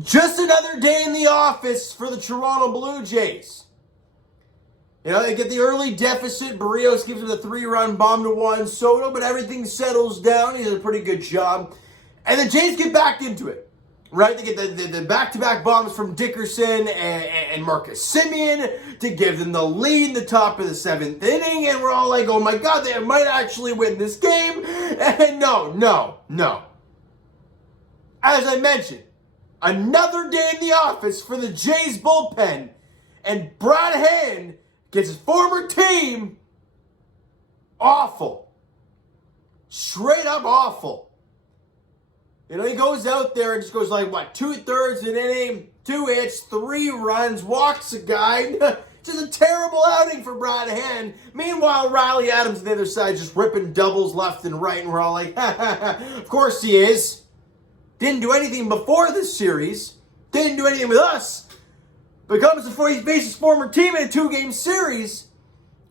Just another day in the office for the Toronto Blue Jays. You know, they get the early deficit. Barrios gives them the 3-run bomb to Juan Soto, but everything settles down. He does a pretty good job. And the Jays get back into it, right? They get the back-to-back bombs from Dickerson and Marcus Semien to give them the lead in the top of the 7th inning. And we're all like, oh my God, they might actually win this game. And no. As I mentioned, another day in the office for the Jays bullpen. And Brad Hand gets his former team awful. Straight up awful. You know, he goes out there and just goes like, 2/3 an inning, 2 hits, 3 runs, walks a guy. Just a terrible outing for Brad Hand. Meanwhile, Riley Adams on the other side just ripping doubles left and right. And we're all like, of course he is. Didn't do anything before this series. Didn't do anything with us. But comes before he faces his former team in a 2-game series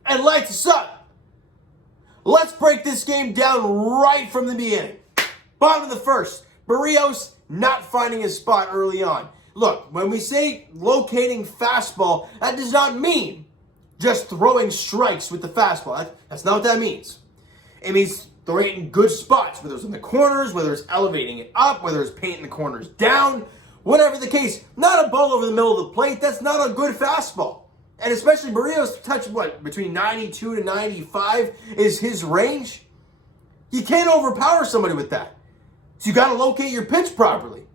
and lights us up. Let's break this game down right from the beginning. Bottom of the first. Barrios not finding his spot early on. Look, when we say locating fastball, that does not mean just throwing strikes with the fastball. That's not what that means. It means throwing it in good spots, whether it's in the corners, whether it's elevating it up, whether it's painting the corners down, whatever the case. Not a ball over the middle of the plate. That's not a good fastball. And especially Barrios touch, between 92 to 95 is his range. You can't overpower somebody with that. So you got to locate your pitch properly.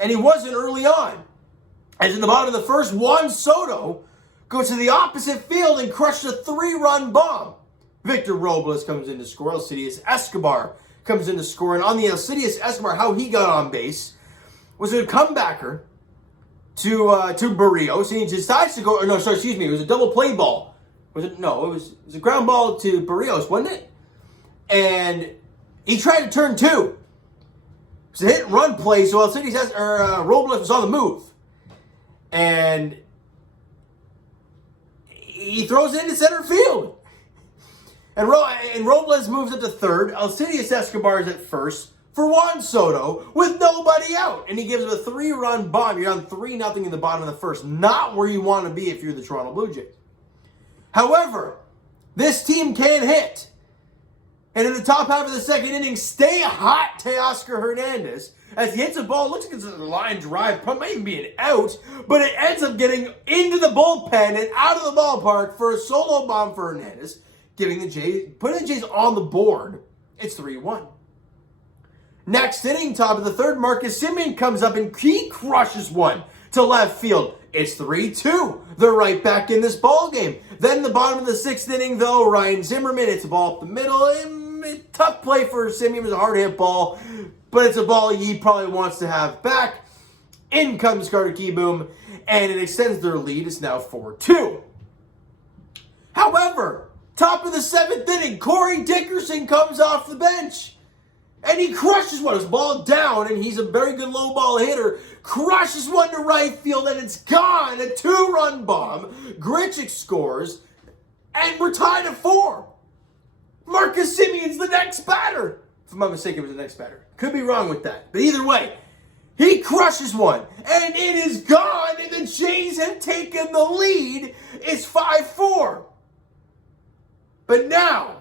And he wasn't early on. As in the bottom of the first, Juan Soto goes to the opposite field and crushed a 3-run bomb. Victor Robles comes in to score. Alcides Escobar comes in to score. And on the Alcides Escobar, how he got on base was a comebacker to Barrios. And he decides to go, it was a double play ball. It was a ground ball to Barrios, wasn't it? And he tried to turn 2. It was a hit and run play, so Robles was on the move. And he throws it into center field. And Robles moves up to third. Alcides Escobar is at first for Juan Soto with nobody out. And he gives him a 3-run bomb. You're on 3-0 in the bottom of the first. Not where you want to be if you're the Toronto Blue Jays. However, this team can hit. And in the top half of the second inning, stay hot Teoscar Hernandez. As he hits a ball, looks like it's a line drive, might even be an out, but it ends up getting into the bullpen and out of the ballpark for a solo bomb for Hernandez, putting the Jays on the board. It's 3-1. Next inning, top of the third, Marcus Semien comes up and he crushes one to left field. It's 3-2. They're right back in this ball game. Then the bottom of the 6th inning, though, Ryan Zimmerman hits a ball up the middle. Tough play for Semien. It was a hard hit ball, but it's a ball he probably wants to have back. In comes Carter Kieboom, and it extends their lead. It's now 4-2. However, top of the 7th inning, Corey Dickerson comes off the bench. And he crushes one. His ball down, and he's a very good low ball hitter. Crushes one to right field, and it's gone. A 2-run bomb. Grichuk scores, and we're tied at 4. Marcus Semien's the next batter. If I'm not mistaken, it was the next batter. Could be wrong with that. But either way, he crushes one, and it is gone, and the Jays have taken the lead. It's 5-4. But now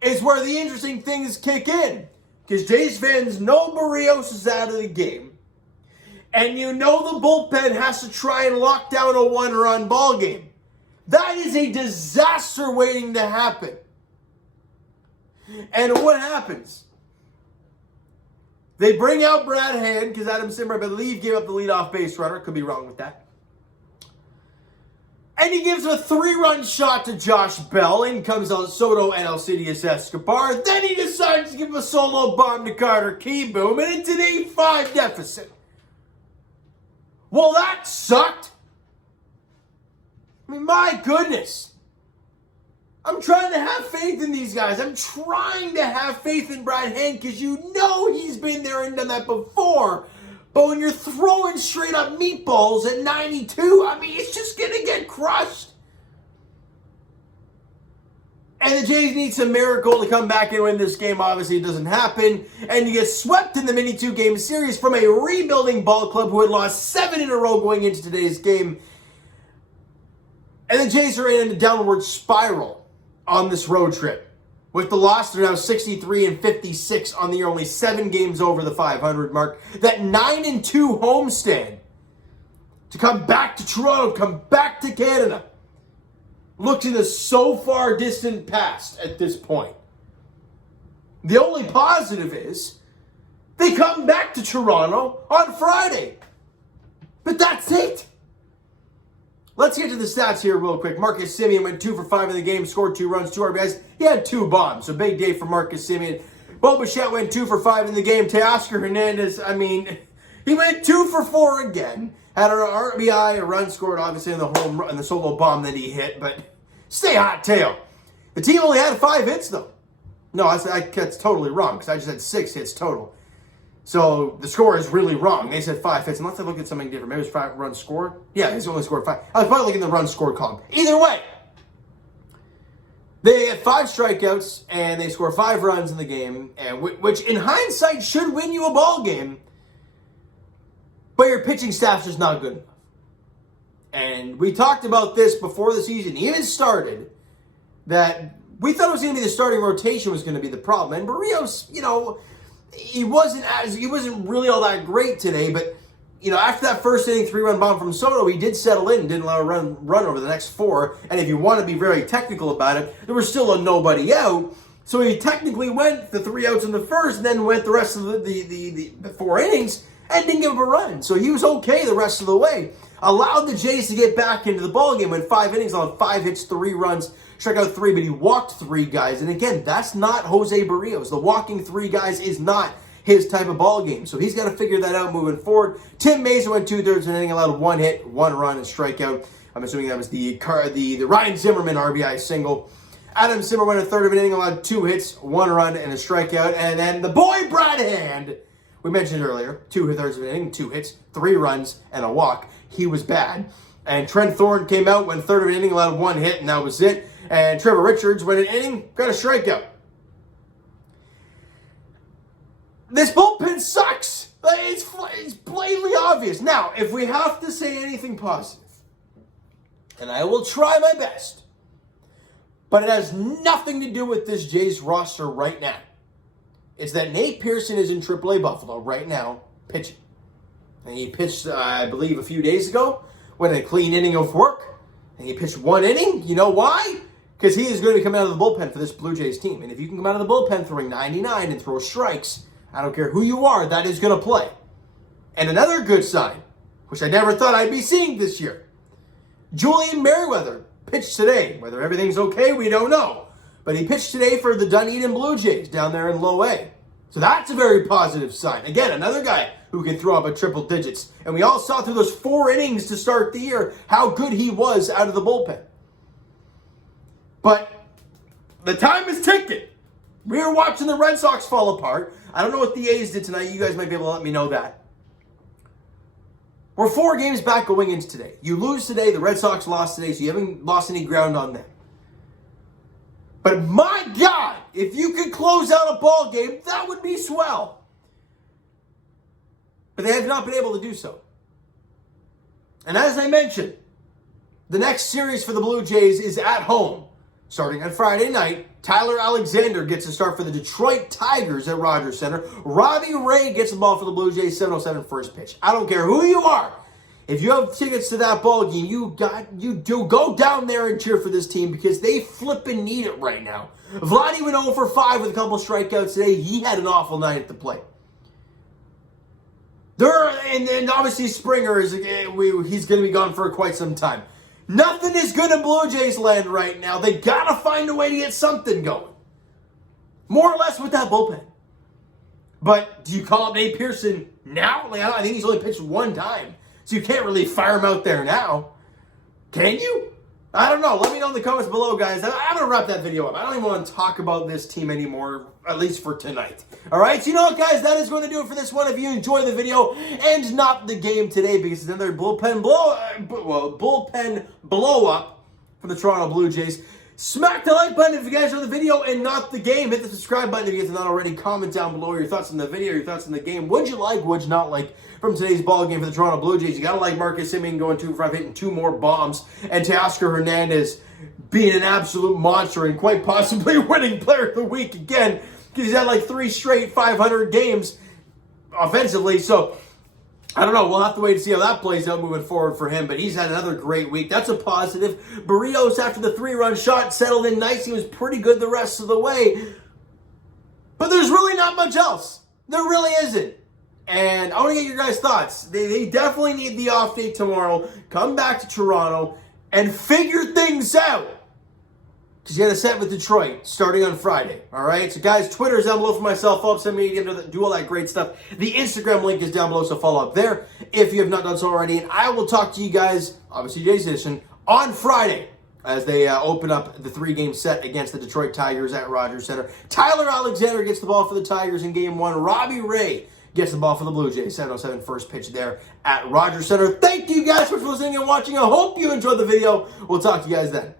is where the interesting things kick in. Because Jays fans know Barrios is out of the game. And you know the bullpen has to try and lock down a 1-run ball game. That is a disaster waiting to happen. And what happens? They bring out Brad Hand, because Adam Simber, I believe, gave up the leadoff base runner. Could be wrong with that. And he gives a 3-run shot to Josh Bell. In comes Soto and Alcides Escobar. Then he decides to give a solo bomb to Carter Kieboom. And it's an 8-5 deficit. Well, that sucked. I mean, my goodness. I'm trying to have faith in these guys. I'm trying to have faith in Brad Hand because you know he's been there and done that before. But when you're throwing straight up meatballs at 92, I mean, it's just going to get crushed. And the Jays need some miracle to come back and win this game. Obviously, it doesn't happen. And you get swept in the mini 2-game series from a rebuilding ball club who had lost 7 in a row going into today's game. And the Jays are in a downward spiral on this road trip. With the loss, they're now 63-56 on the year, only 7 games over the 500 mark. That 9-2 homestand to come back to Toronto, come back to Canada, looks in the so far distant past at this point. The only positive is they come back to Toronto on Friday. But that's it. Let's get to the stats here real quick. Marcus Semien went 2 for 5 in the game, scored 2 runs, 2 RBIs. He had 2 bombs, so big day for Marcus Semien. Bo Bichette went 2 for 5 in the game. Teoscar Hernandez, he went 2 for 4 again. Had an RBI, a run scored, obviously, in the home run, the solo bomb that he hit, but stay hot, Teo. The team only had 5 hits, though. No, that's totally wrong, because I just had 6 hits total. So the score is really wrong. They said 5 hits, unless I look at something different. Maybe it was 5 runs scored. Yeah, he's only scored 5. I was probably looking at the run scored column. Either way, they had 5 strikeouts, and they scored 5 runs in the game, and which in hindsight should win you a ball game. But your pitching staff's just not good enough. And we talked about this before the season even started, that we thought it was going to be the starting rotation was going to be the problem. And Barrios, he wasn't really all that great today, but after that first inning 3-run bomb from Soto, he did settle in and didn't allow a run over the next 4. And if you want to be very technical about it, there was still a nobody out. So he technically went the 3 outs in the first, and then went the rest of the 4 innings and didn't give up a run. So he was okay the rest of the way. Allowed the Jays to get back into the ballgame, went 5 innings on 5 hits, 3 runs, struck out 3, but he walked 3 guys. And again, that's not Jose Barrios. The walking 3 guys is not his type of ball game. So he's got to figure that out moving forward. Tim Mason went 2/3 of an inning, allowed 1 hit, 1 run, and strikeout. I'm assuming that was the Ryan Zimmerman RBI single. Adam Zimmer went 1/3 of an inning, allowed 2 hits, 1 run, and a strikeout. And then the boy Brad Hand, we mentioned earlier, 2/3 of an inning, 2 hits, 3 runs, and a walk. He was bad. And Trent Thorne came out, went 1/3 of an inning, allowed 1 hit, and that was it. And Trevor Richards went an inning, got a strikeout. This bullpen sucks. It's blatantly obvious. Now, if we have to say anything positive, and I will try my best, but it has nothing to do with this Jays roster right now, it's that Nate Pearson is in AAA Buffalo right now pitching. And he pitched, I believe, a few days ago, went a clean inning of work, and he pitched 1 inning. You know why? Because he is going to come out of the bullpen for this Blue Jays team. And if you can come out of the bullpen throwing 99 and throw strikes, I don't care who you are, that is going to play. And another good sign, which I never thought I'd be seeing this year, Julian Merriweather pitched today. Whether everything's okay, we don't know. But he pitched today for the Dunedin Blue Jays down there in low A. So that's a very positive sign. Again, another guy who can throw up at triple digits. And we all saw through those 4 innings to start the year how good he was out of the bullpen. But the time is ticking. We are watching the Red Sox fall apart. I don't know what the A's did tonight. You guys might be able to let me know that. We're 4 games back going into today. You lose today, the Red Sox lost today, so you haven't lost any ground on them. But my God, if you could close out a ball game, that would be swell. But they have not been able to do so. And as I mentioned, the next series for the Blue Jays is at home. Starting on Friday night, Tyler Alexander gets a start for the Detroit Tigers at Rogers Center. Robbie Ray gets the ball for the Blue Jays, 7:07 first pitch. I don't care who you are. If you have tickets to that ball game, you do go down there and cheer for this team because they flipping need it right now. Vladdy went 0 for 5 with a couple strikeouts today. He had an awful night at the plate. And then obviously Springer he's going to be gone for quite some time. Nothing is good in Blue Jays land right now. They got to find a way to get something going. More or less with that bullpen. But do you call up Nate Pearson now? I think he's only pitched 1 time. So you can't really fire him out there now. Can you? I don't know. Let me know in the comments below, guys. I'm going to wrap that video up. I don't even want to talk about this team anymore, at least for tonight. All right? So you know what, guys? That is going to do it for this one. If you enjoy the video and not the game today, because it's another bullpen blow up from the Toronto Blue Jays, Smack the like button if you guys enjoyed the video and not the game. Hit the subscribe button if you guys are not already. Comment down below your thoughts on the video, your thoughts on the game. What'd you like, what'd you not like from today's ball game for the Toronto Blue Jays? You gotta like Marcus Semien going 2 for 5, hitting 2 more bombs, and Teoscar Hernandez being an absolute monster and quite possibly winning Player of the Week again, because he's had like 3 straight 500 games offensively. So I don't know. We'll have to wait to see how that plays out moving forward for him. But he's had another great week. That's a positive. Barrios, after the 3-run shot, settled in nice. He was pretty good the rest of the way. But there's really not much else. There really isn't. And I want to get your guys' thoughts. They definitely need the off day tomorrow. Come back to Toronto and figure things out. Because you got a set with Detroit starting on Friday. All right? So, guys, Twitter is down below for myself. Follow up, send me, do all that great stuff. The Instagram link is down below, so follow up there if you have not done so already. And I will talk to you guys, obviously Jays Edition, on Friday as they open up the 3-game set against the Detroit Tigers at Rogers Center. Tyler Alexander gets the ball for the Tigers in Game 1. Robbie Ray gets the ball for the Blue Jays. 7:07 first pitch there at Rogers Center. Thank you guys for listening and watching. I hope you enjoyed the video. We'll talk to you guys then.